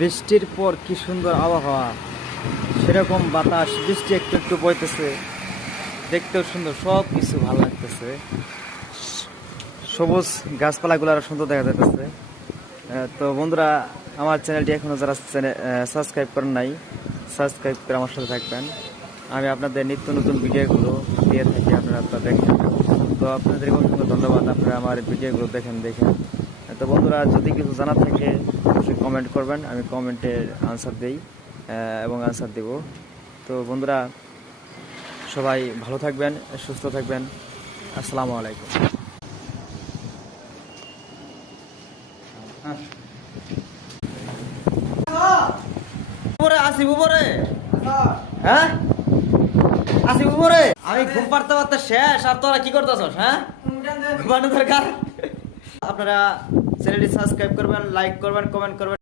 বৃষ্টির পর কি সুন্দর আবহাওয়া, সেরকম বাতাস, বৃষ্টি একটু একটু বইতেছে, দেখতেও সুন্দর, সব কিছু ভালো লাগতেছে। সবুজ গাছপালাগুলো আরো সুন্দর দেখা যাচ্ছে। তো বন্ধুরা, আমার চ্যানেলটি এখনো যারা সাবস্ক্রাইব করেন নাই, সাবস্ক্রাইব করে আমার সাথে থাকবেন। আমি আপনাদের নিত্য নতুন ভিডিওগুলো দিয়ে থাকি, আপনারা তা দেখেন। তো আপনাদেরকে অসংখ্য ধন্যবাদ, আপনারা আমার ভিডিওগুলো দেখেন। তো বন্ধুরা, যদি কিছু জানার থাকে অবশ্যই কমেন্ট করবেন, আমি কমেন্টের আনসার দিই এবং আনসার দেব। তো বন্ধুরা, সবাই ভালো থাকবেন, সুস্থ থাকবেন। আসসালামু আলাইকুম। হ্যাঁ, আসিব পরে আমি ঘুম পাড়তে পারতে শেষ, আর তোরা কি করতেছস? হ্যাঁ, ঘুমানো দরকার। আপনারা চ্যানেলটি সাবস্ক্রাইব করবেন, লাইক করবেন, কমেন্ট করবেন।